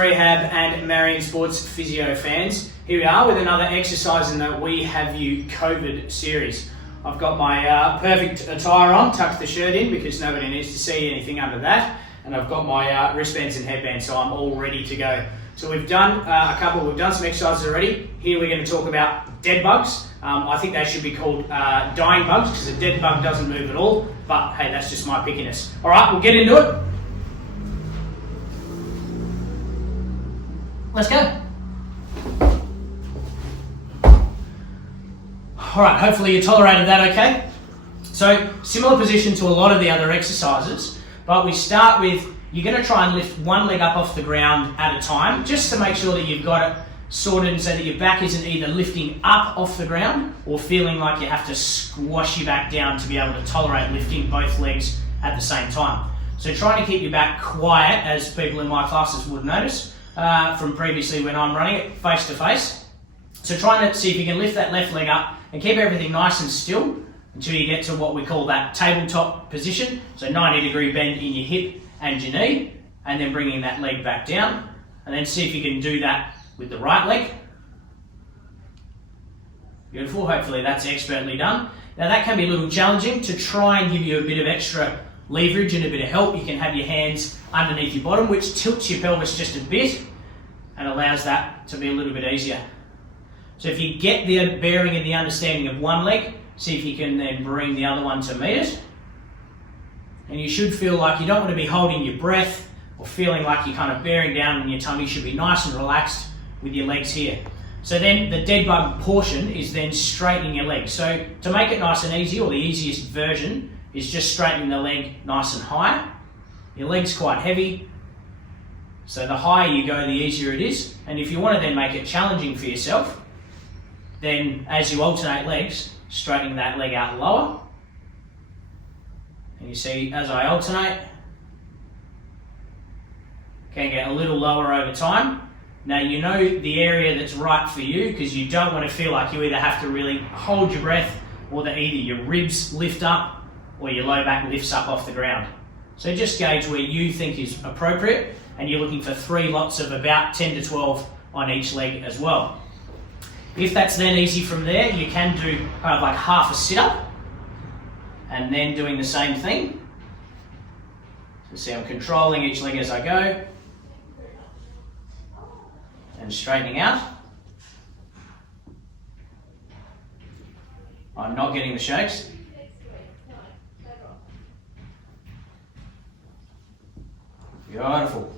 Rehab and Marion Sports Physio fans. Here we are with another exercise in the We Have You COVID series. I've got my perfect attire on, tucked the shirt in because nobody needs to see anything under that, and I've got my wristbands and headbands, so I'm all ready to go. So we've done we've done some exercises already. Here we're going to talk about dead bugs. I think they should be called dying bugs because a dead bug doesn't move at all, but hey, that's just my pickiness. All right, we'll get into it. Let's go. All right, hopefully you tolerated that okay. So similar position to a lot of the other exercises, but we start with, you're going to try and lift one leg up off the ground at a time, just to make sure that you've got it sorted so that your back isn't either lifting up off the ground or feeling like you have to squash your back down to be able to tolerate lifting both legs at the same time. So trying to keep your back quiet, as people in my classes would notice, from previously when I'm running it face to face. So trying to see if you can lift that left leg up and keep everything nice and still until you get to what we call that tabletop position. So 90-degree bend in your hip and your knee, and then bringing that leg back down, and then see if you can do that with the right leg. Beautiful, hopefully that's expertly done. Now that can be a little challenging. To try and give you a bit of extra leverage and a bit of help, you can have your hands underneath your bottom, which tilts your pelvis just a bit and allows that to be a little bit easier. So if you get the bearing and the understanding of one leg, see if you can then bring the other one to meet it. And you should feel like you don't want to be holding your breath or feeling like you're kind of bearing down and your tummy should be nice and relaxed with your legs here. So then the dead bug portion is then straightening your legs. So to make it nice and easy, or the easiest version, is just straightening the leg nice and high. Your leg's quite heavy, so the higher you go, the easier it is. And if you want to then make it challenging for yourself, then as you alternate legs, straightening that leg out lower. And you see, as I alternate, can get a little lower over time. Now you know the area that's right for you, because you don't want to feel like you either have to really hold your breath or that either your ribs lift up or your low back lifts up off the ground. So just gauge where you think is appropriate, and you're looking for 3 lots of about 10 to 12 on each leg as well. If that's then easy from there, you can do kind of like half a sit-up and then doing the same thing. So see, I'm controlling each leg as I go and straightening out. I'm not getting the shakes. Beautiful.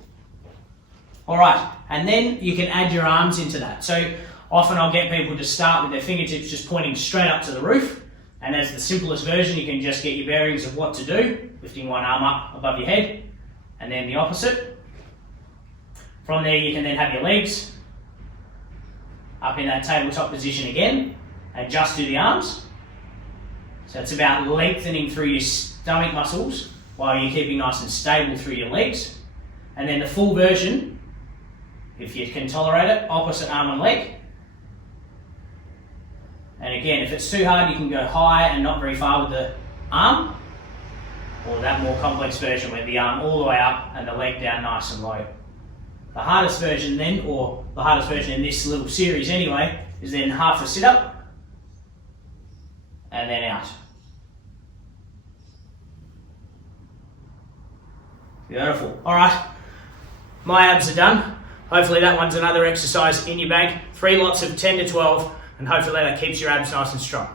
All right, and then you can add your arms into that. So often I'll get people to start with their fingertips just pointing straight up to the roof, and as the simplest version, you can just get your bearings of what to do, lifting one arm up above your head, and then the opposite. From there, you can then have your legs up in that tabletop position again, and just do the arms. So it's about lengthening through your stomach muscles while you're keeping nice and stable through your legs. And then the full version, if you can tolerate it, opposite arm and leg. And again, if it's too hard, you can go high and not very far with the arm, or that more complex version where the arm all the way up and the leg down nice and low. The hardest version then, or the hardest version in this little series anyway, is then half a sit-up and then out. Beautiful. All right, my abs are done. Hopefully that one's another exercise in your bank. 3 lots of 10 to 12, and hopefully that keeps your abs nice and strong.